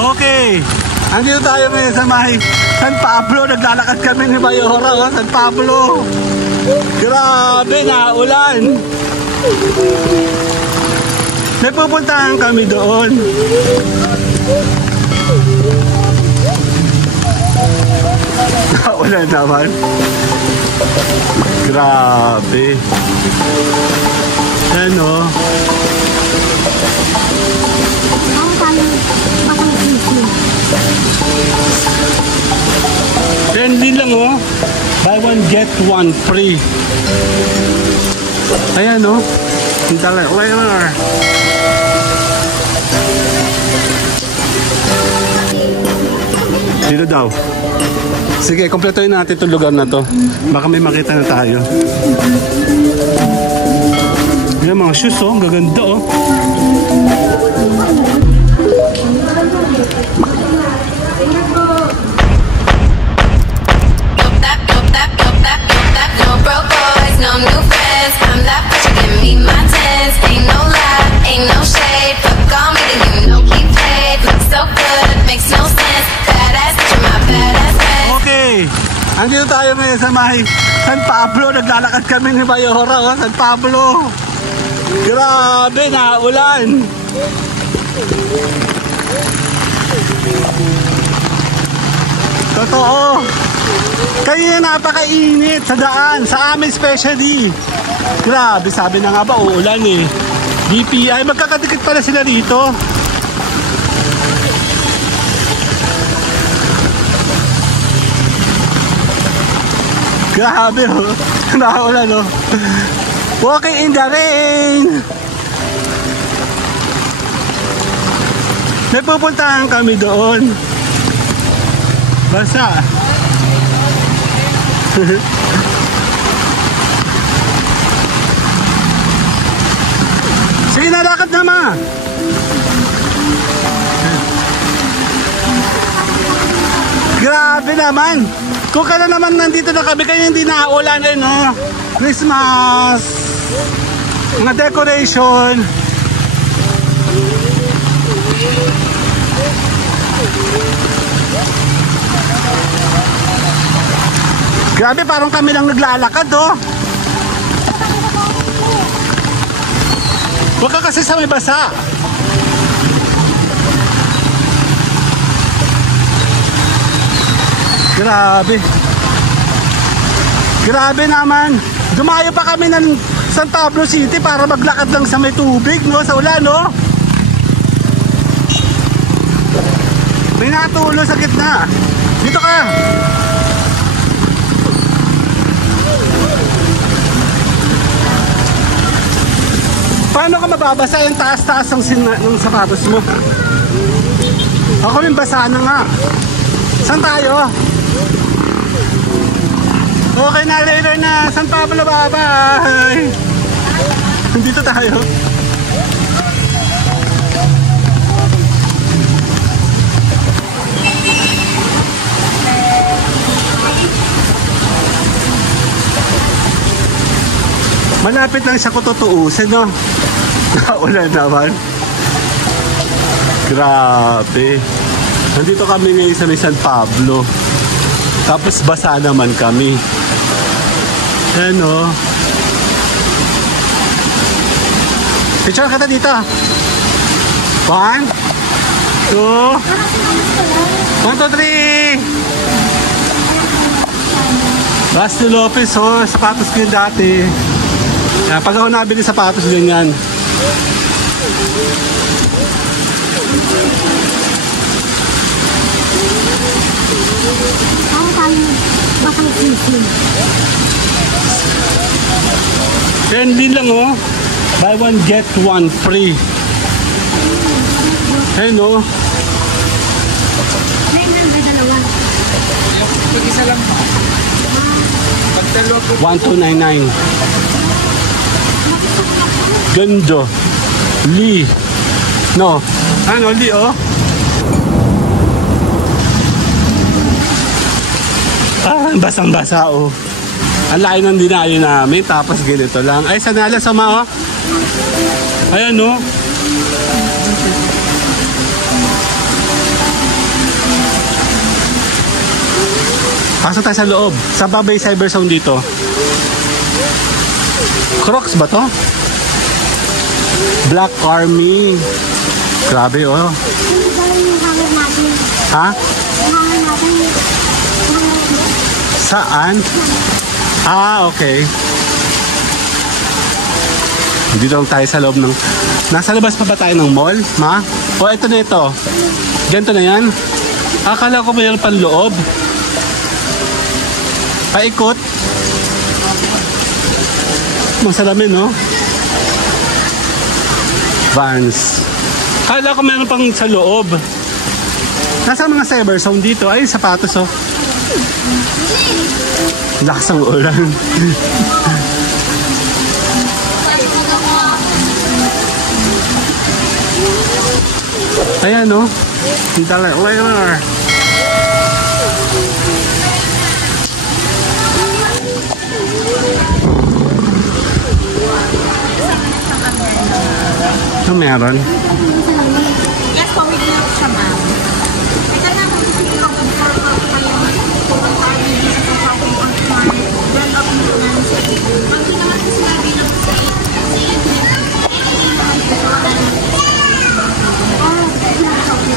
Okay, andito tayo ngayon sa may San Pablo. Naglalakad kami ni Mayora, oh, San Pablo. Grabe, naulan. May pupuntahan kami doon. Naulan naman. Grabe. Ano? $10 lang, oh. Buy one get one free. Ayan, oh. $1. Dito daw. Sige, kompletoin natin itong lugar na to. Baka may makita na tayo. Yan mga shoes, oh. Gaganda, oh. No new friends, I'm that bitch, you give me my tens. Ain't no lie, ain't no shade. Fuck all me, then you know we paid. Look so good, makes no sense. Badass bitch, you're my badass friend. Okay, andito tayo ngayon sa may San Pablo. Naglalakad kami ni Mayora, oh, San Pablo. Grabe, naulan. Totoo. Kaya napakainit sa daan, sa amin especially. Grabe, sabi na nga ba, uulan eh. DPI, magkakadikit pala sila dito. Grabe, oh. Naulan, oh. Walking in the rain. May pupuntahan kami doon. Basta. Sige, nalakad na, ma. Grabe naman. Kung kailan naman nandito na kami, kaya hindi naulan eh, no? Christmas, mga decoration. Grabe, parang kami lang naglalakad, oh. Huwag ka kasi sa may basa. Grabe. Grabe naman. Dumayo pa kami ng San Pablo City para maglakad lang sa may tubig, no? Sa ulan, no? May natulo sa gitna. Dito ka. Paano ka mababasa yung taas-taas ng sapatos mo? Ako yung basa na nga. Saan tayo? Okay na, later na. San Pablo, bye-bye. Dito tayo. Malapit lang siya ko tutuusin, no? Naulan naman. Grabe. Nandito kami ngayon sa San Pablo. Tapos basa naman kami. Ayan, no? Picture kita dito. 1, 2, 1, 2, 3. Basti Lopez, oh. Sapatos ko yun dati. Pag ako nabili sapatos din yan. $10 lang, oh. Buy one get one free. Ayun, oh. Pag-isa lang pa. 1299. Ganda. Lee. No. Ano, Lee, oh. Basang-basa, oh. Ang laki ng dinayo namin, tapos ganito lang. Ay, sanala sama, oh. Ayan, oh. Pasok tayo sa loob. Sa Babay Cyberzone dito. Crocs ba to? Black Army. Grabe oh. Ha? Saan? Ah, okay. Dito lang tayo sa loob ng... Nasa labas pa ba tayo ng mall, ma? O, ito na ito. Ganito na yan. Akala ko mayroon pang loob. Paikot. Masalamin, no? Vans. Akala ko mayroon pang sa loob. Nasa mga Cyberzone dito. Ay, sapatos, oh. Lakas ang ulan. Ayan, no? Kita lang. Later. Ito meron. Yes, pawid na siya, ma'am. Ito na kung gusto nyo mag-for kayo kung tayo sa shopping on smart, brand of influence. Pag ginawa ko sinabi ng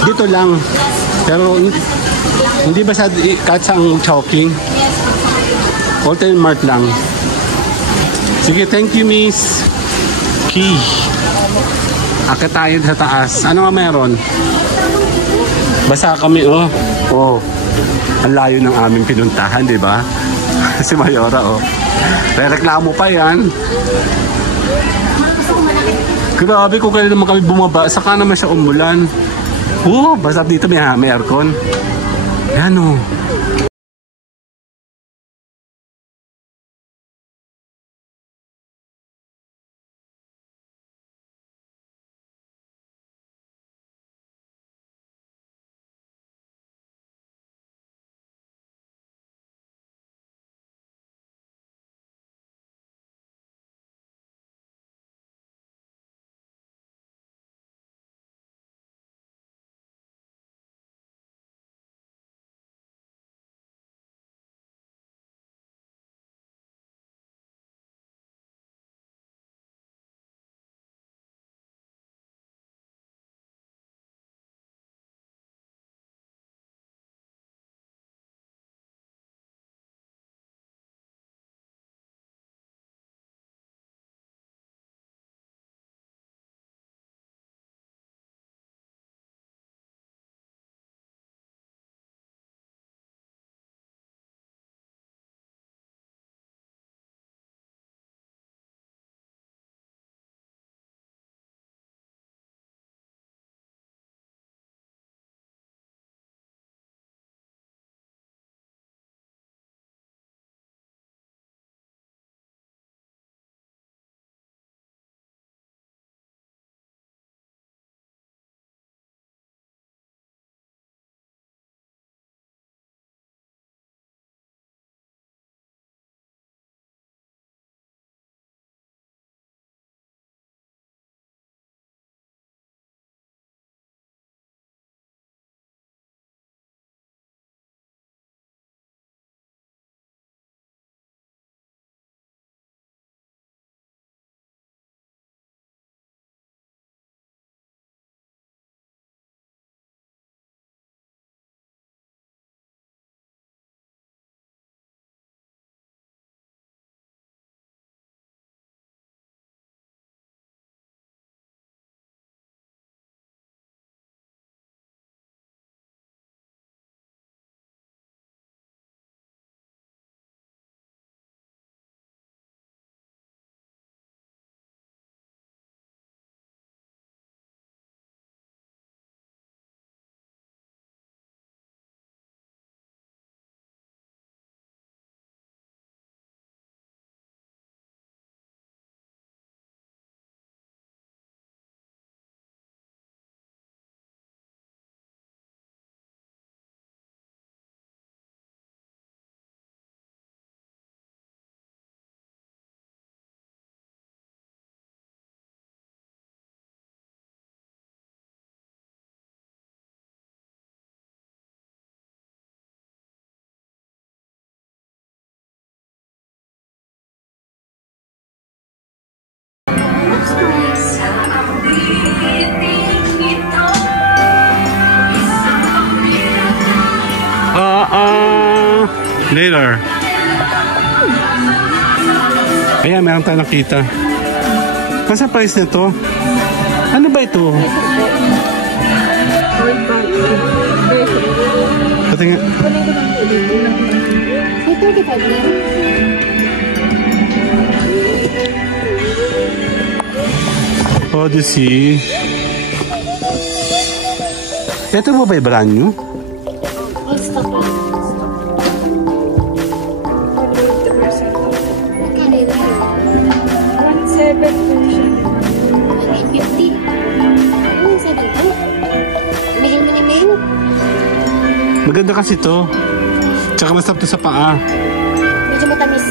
Dito lang. Pero hindi ba sa kahit sa ang Chowking? Hotel Mart lang. Sige, thank you, Miss. Key. Akit tayo sa taas. Ano nga meron? Basa kami, oh. Oh. Ang layo ng aming pinuntahan, di ba? Si Mayora, oh. Reklamo pa yan. Grabe kung kailan naman kami bumaba. Saka naman siya umulan. Oh, basta dito may aircon. Yan, oh. Later. Ayan, meron tayo nakita. Masa price na to? Ano ba ito? Pati nga. Odyssey. Ito mo ba yung brand new? Maganda kasi to. Tsaka masarap to sa paa. Medyo matamis.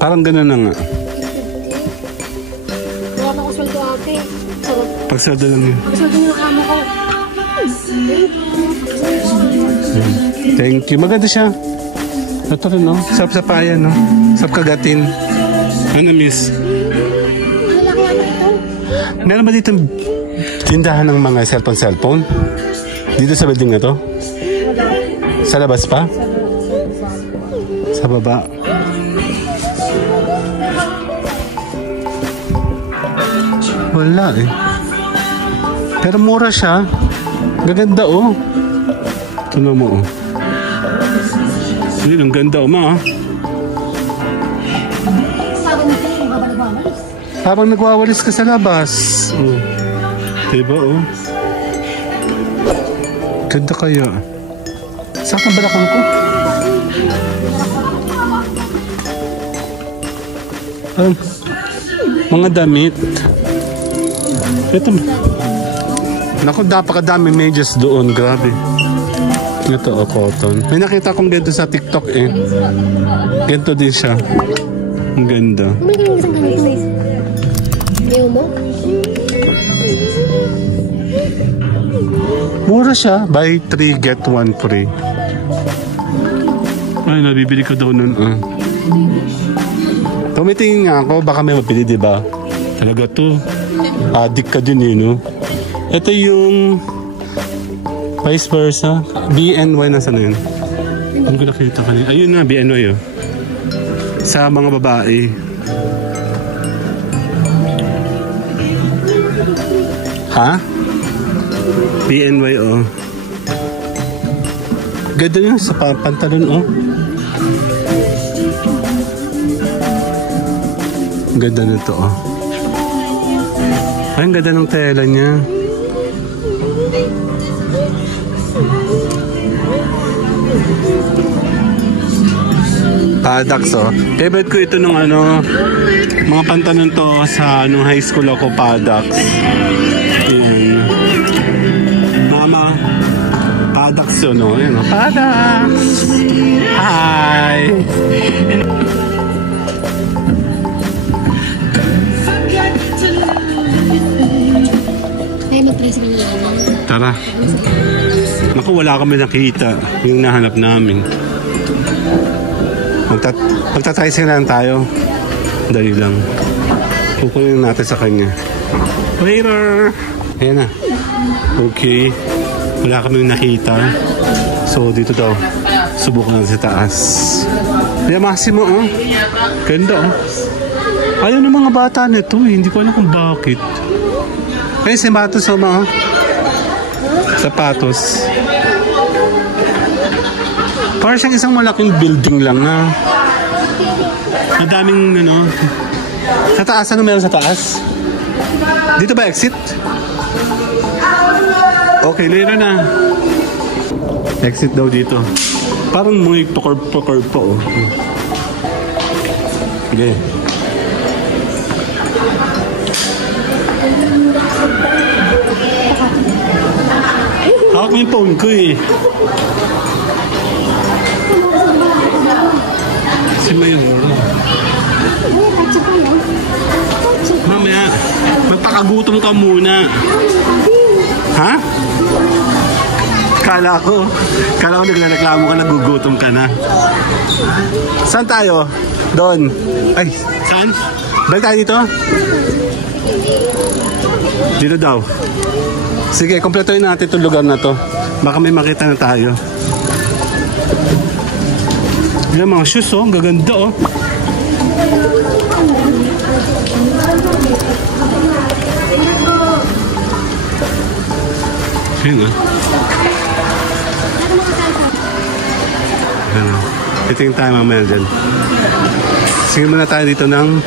Parang gano'n na nga. Wala na ko sweldo ate. Pagsarado lang yun. Pagsweldo ng amo ko. Thank you. Maganda siya. Ito rin, no? Sarap sa paa yan, no? Sarap kagatin. Ano, miss? Wala kaya na ito. Meron ba dito tindahan ng mga cellphone? Dito sa building na to? Sa labas pa? Sa baba? Wala eh. Pero mura siya. Gaganda oh. Tuno mo oh. Hindi, ang ganda oh ma. Habang nagwawalis ka sa labas. Oh. Diba oh. Ganda kaya. Saan ang balakang ko? Mga damit. Ito. Naku, napakadami medyas doon. Grabe. Ito, cotton. May nakita kong ganito sa TikTok eh. Ganito din siya. Ang ganda. May ganyan isang ganito. Ayaw mo? Mura siya. Buy 3, get 1 free. Ay, nabibili ko daw nun. Tumitingin nga ako. Baka may mapili, diba? Talaga to. Addict ka din eh, no? Ito yung vice versa. BNY, nasa na yun? Ano ko nakita kanina? Ayun na, BNY oh. Sa mga babae. Ha? BNY oh. Ganda yun sa pantalon oh. Ganda na to oh. Ay, ang ganda ng tela niya. Products oh. Favorite ko ito nung ano, mga pantalon to sa nung high school ako, products. Mama, products yun oh. Ayan, oh. Products! Hi! Tara. Naku, wala kami nakita yung nahanap namin. Magta-tricycle lang tayo. Dali lang. Kukunin natin sa kanya. Later! Ayan na. Okay. Wala kami nakita. So, dito daw. Subukan natin sa taas. Kaya Massimo, oh. Ganda, oh. Ayaw ng mga bata nito, eh. Hindi ko alam kung bakit. Ay, sapatos, oh, ma, oh. Sapatos. Parang siyang isang malaking building lang na madaming ano. Sa taas, ano meron sa taas? Dito ba exit? Okay, later na. Exit daw dito. Parang may pa-curve po oh. Okay. Hawak mo yung phone ko eh. Si Mayor. Mamaya, magpakagutom ka muna. Ha? Kala ko nagreklamo ka, nagugutom ka na. Saan tayo? Doon. Ay, saan? Balik tayo dito? Dito daw. Sige, kompletuhin natin itong lugar na to. Baka may makita na tayo. Yan mga shoes, oh. Gaganda, oh. Yun, oh. Ano? Titingin tayo mamaya dyan. Sige muna tayo dito ng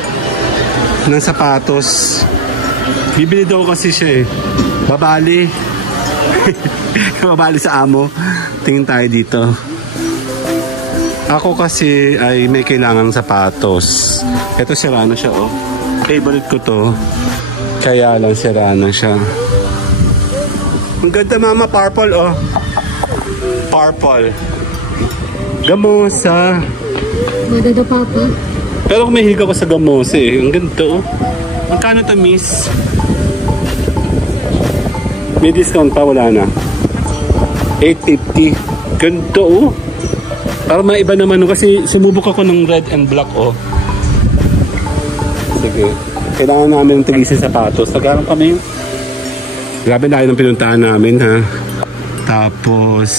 sapatos. Bibili daw kasi siya eh. Babali. Babali sa amo. Tingin tayo dito. Ako kasi ay may kailangang sapatos. Ito sira na siya, oh. Favorite ko to. Kaya lang sira na siya. Ang ganda, mama. Purple, oh. Purple. Gamusa. Madada papa. Pero kung may higa ko sa gamusa eh. Ang ganda, oh. Magkano to, miss? May discount pa, wala na. 850. Ganda, oh. Para maiba naman, oh. Kasi sumubok ako ng red and black, oh. Sige. Kailangan namin ng tigisi sapatos. Nagkaroon kami. Grabe na ng pinuntahan namin, ha. Tapos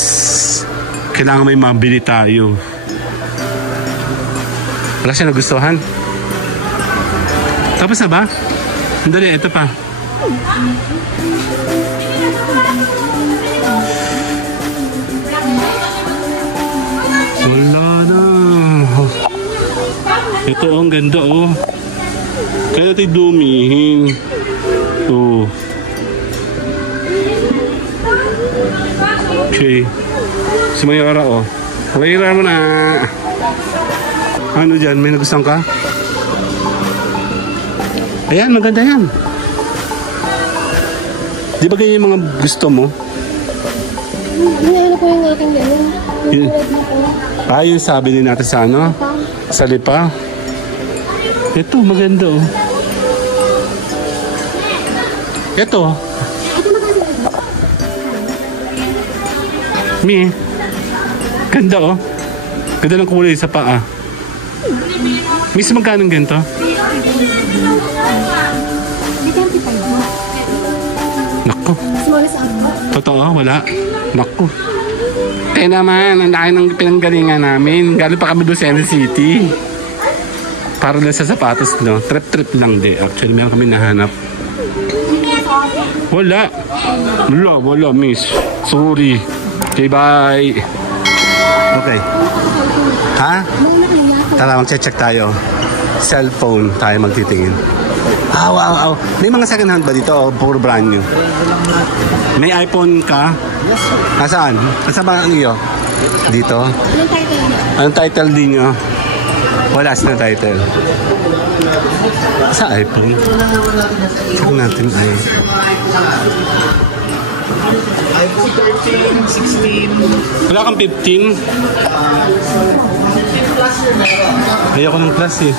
kailangan may mabili tayo. Wala siya nagustuhan. Tapos na ba? Andali, ito pa. Wala na. Ito, ang ganda, oh. Kaya natin dumihin. Oh. Okay. Si Mayora, oh. Mayora mo na. Ano dyan? May nagustuhan ka? Ayan, maganda yan. Di ba ganyan yung mga gusto mo? Ano po yung aking gano'n? Yun. Yung sabi din natin sa ano? Sa lipa. Ito, maganda, oh. Ito. Mi. Ganda, oh. Ganda ng kulay sa paa. Miss, magkano ganito? Naku. Totoo, wala. Naku. Eh naman, ang laki ng pinanggalingan namin. Galing pa kami doon sa City. Para lang sa sapatos, no? Trip lang di. Actually, meron kami nahanap. Wala. Wala, miss. Sorry. Okay, bye. Okay. Ha? Tara, mag-check tayo. Cellphone tayo magtitingin. Wow. May mga second hand ba dito o puro brand new? May iPhone ka? Yes, sir. Nasaan? Nasaan ba ang iyo? Dito? Anong title niyo? Anong title din nyo? Wala siya na title. Sa iPhone? Check natin ay... iPhone 13, 16. Wala kang 15? Ayoko ng plus eh.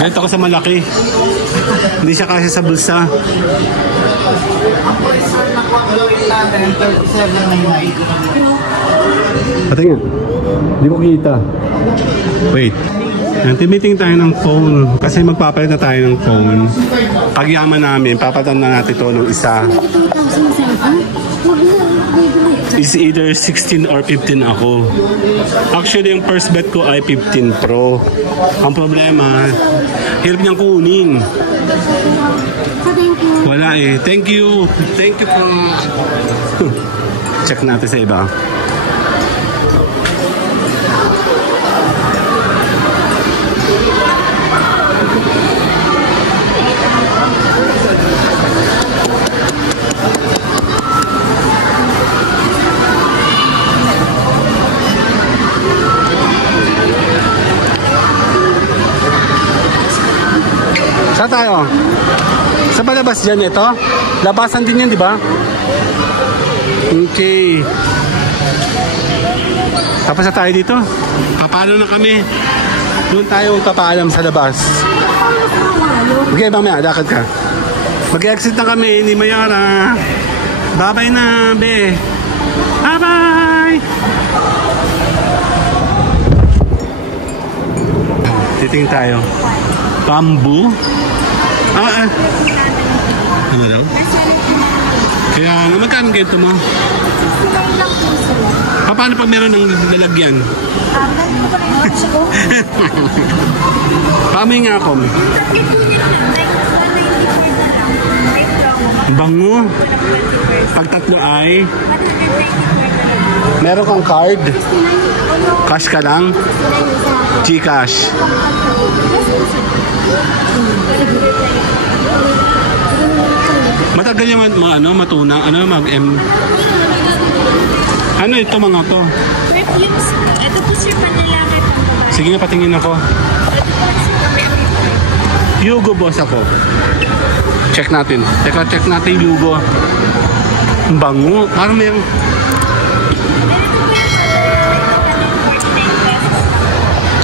Ganito ako sa malaki. Hindi siya kasi sa bulsa. Ang price sir na quality natin, 37.99. Pati nga. Hindi ko kita. Wait. Timiting tayo ng phone. Kasi magpapalit na tayo ng phone. Pagyaman namin, papatan na natin ito ng isa. Is either 16 or 15 ako. Actually, yung first bet ko ay 15 Pro. Ang problema, hirap niyang kunin. Wala eh. Thank you. Thank you po. Check natin sa iba. Saan tayo? Sa palabas dyan ito? Labasan din yan, di ba? Okay. Tapos na tayo dito. Papalo na kami. Doon tayo papaalam sa labas. Okay, mamaya, lakad ka. Mag-exit na kami ni Mayora. Bye-bye na, be. Bye-bye! Titingin tayo. Bamboo? Ano daw? Kaya, magkano ganito mo? Paano pag meron ng lalagyan? Dahil ko pa rin yung siya ko. Paamoy nga ako. Tatlo po niya lang. Like, 194 na lang. Right lang. Bango. 124. Pag tatlo ay, 194 na lang. meron kang card. Cash ka lang. Gcash. Matagal yung matuna. Mag-M. Ano ito mga to? Perfumes. Ito po sir, panlalaki pang babae. Sige nga, patingin ako. Ito po sir, perfume. Yugo boss ako. Check natin. Teka, check natin yung Yugo. Ang bango. Parang may...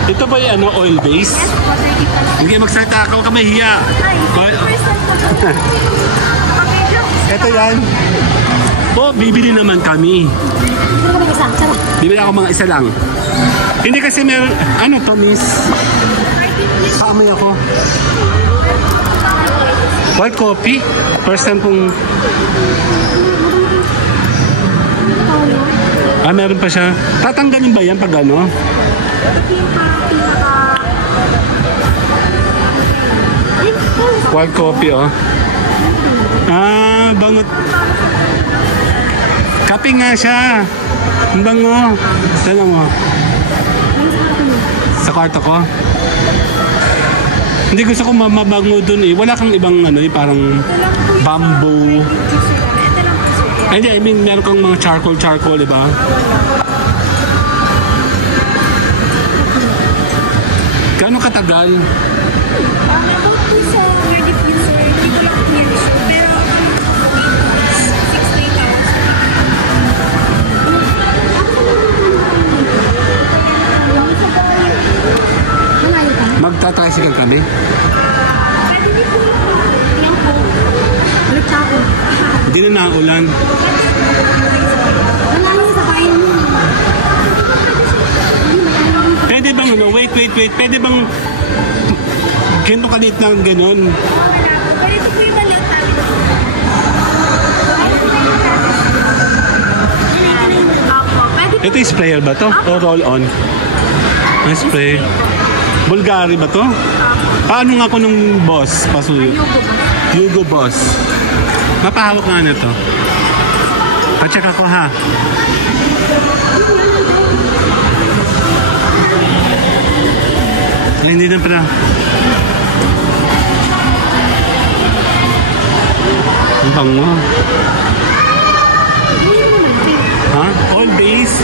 Ito ba yung oil base? Yes po, 30 plus. Hindi magsalita ka, huwag ka mahiya. Ay, 50% po. Okay, jokes. Ito yan. Po, bibili naman kami. Bibili ako mga isa lang. Hindi kasi meron... Ano to, miss? Paamoy ako. White coffee? First time pong... meron pa siya. Tatanggalin ba yan pag ano? White coffee, oh. Bangot. Kape nga siya. Ang bango. Tala mo. Sa kwarto ko. Hindi gusto ko mabango dun eh. Wala kang ibang parang bamboo. Ay, hindi, I mean, meron kang mga charcoal, diba? Gano'ng katagal? About po sa your diffuser, hindi ko lang po yan sure. Pero, 6 to 8 hours. Magta-tricycle kami? Pwede din po lang po. Balik ako. Hindi na naulan. Wala niyo sa bayan mo. Pwede bang wait. Pwede bang ganito kalit na ganun? Pero ito po yung maliit namin. Ito yung sprayer ba to? O roll-on? Spray. Bulgari ba to? Paano nga ko nung boss? Pasuyo. Yugo boss. Mapahawak nga na to. Pa-check ako ha. Ay, hindi na pala. Ang bango. Ha? Oil base?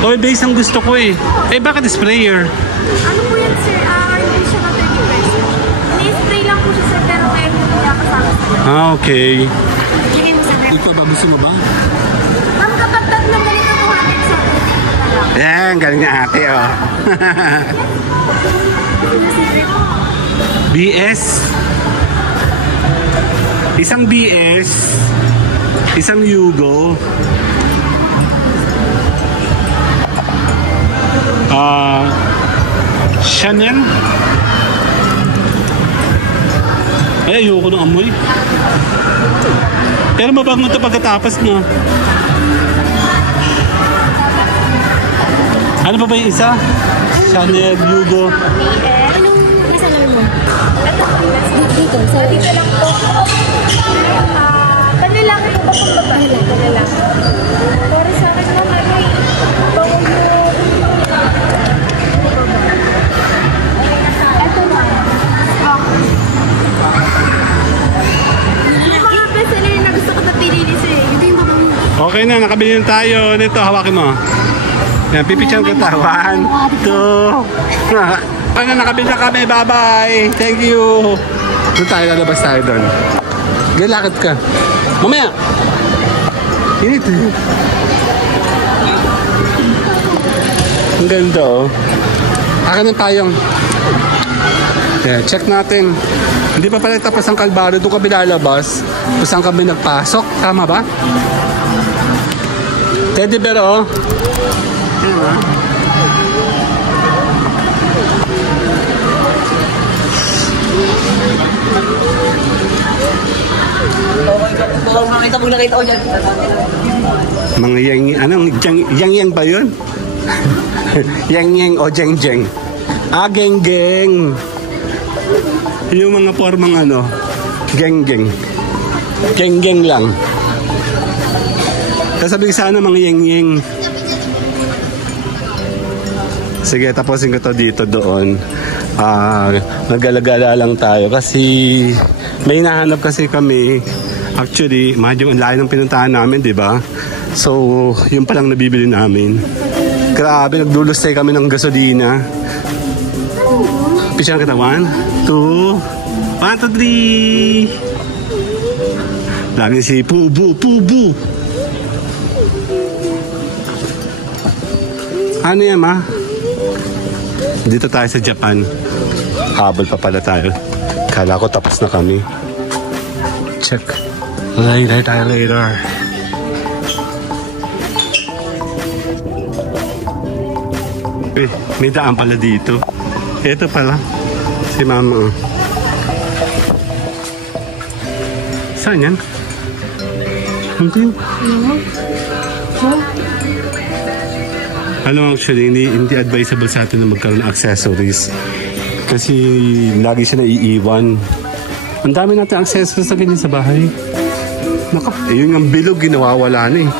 Oil base ang gusto ko eh. Eh, bakit sprayer? Ano po yan, sir? Hindi siya ka 30 pesos. Ini-spray lang po siya, sir, pero kaya po niya kasama sa Okay. Bigay mo sa rep. Ito ba? Gusto mo ba? Ma'am, kapag tatlong ganito po natin sa Ayan, galing na ate oh. BS. Isang BS. Isang Yugo. Chanel. Ay, ayoko ng amoy. Pero mabango ito pagkatapos na. Ano pa ba yung isa? Chanel, Yugo. Anong nasa mo? Dito. Dito lang po. Panlalaki po ba kung babae? Panlalaki. Para sa akin naman ay bango yung... Ito na. Yung mga bestseller na gusto ko napili ni sir. Ito yung babango. Okay na, nakabili na tayo. Nito, hawakin mo. Yan, pipicture ko ta. 1, 2. Ano, nakabili na kami. Bye-bye. Thank you. Doon tayo, lalabas tayo doon. Galakad ka. Mamaya. Init. Ang ganda, oh. Akin ng tayong. Yeah, check natin. Hindi pa pala tapos ang kalbaryo. Doon kami lalabas. Kung saan kami nagpasok. Tama ba? Teddy bear, oh. Ayan, ah. Pag nakita ko dyan. Mga anong yang ba yun? Yang o jeng. Ah, geng. Yung mga formang ano, geng. Geng lang. Sasabi ko sana mga yang. Sige, tapusin ko to dito doon. Naggalagala lang tayo kasi may nahanap kasi kami. Actually, medyo ang layo ng pinuntahan namin, di ba? So, yun palang nabibili namin. Grabe, nagdulustay kami ng gasolina. Picture kita, 1, 2, 3. Lagi si Pubu. Ano yan, ma? Dito tayo sa Japan. Habol pa pala tayo. Kala ko tapos na kami. Check. Later. May daan pala dito. Ito pala. Si mama. Saan yan? Hindi. Actually, hindi advisable sa atin na magkaroon ng accessories. Kasi lagi siya naiiwan. Ang dami natin accessories sa ganyan sa bahay. Naka, yun ang bilog, ginawawala na eh.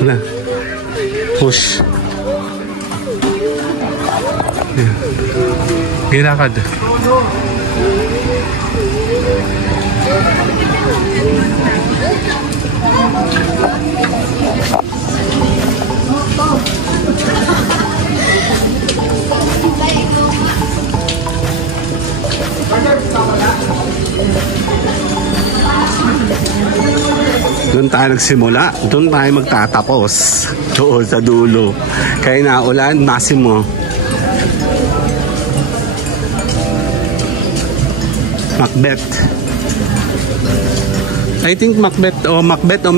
Wala. Push. Yeah. Gilakad. Doon tayo nagsimula, doon tayo magtatapos. Doon sa dulo. Kaya naulan, Massimo. Macbeth. I think Macbeth o Macbeth.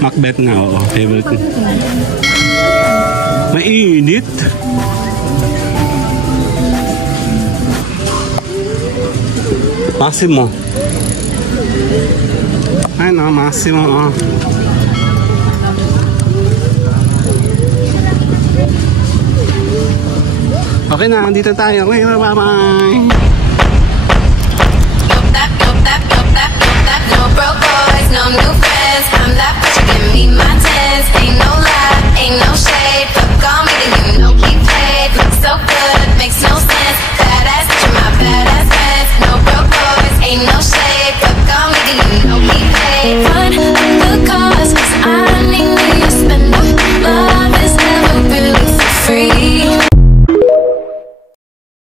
Macbeth nga, oo. Favorite. Mainit. Massimo. Ano, Massimo, oh. Okay na, dito tayo. Okay, bye-bye.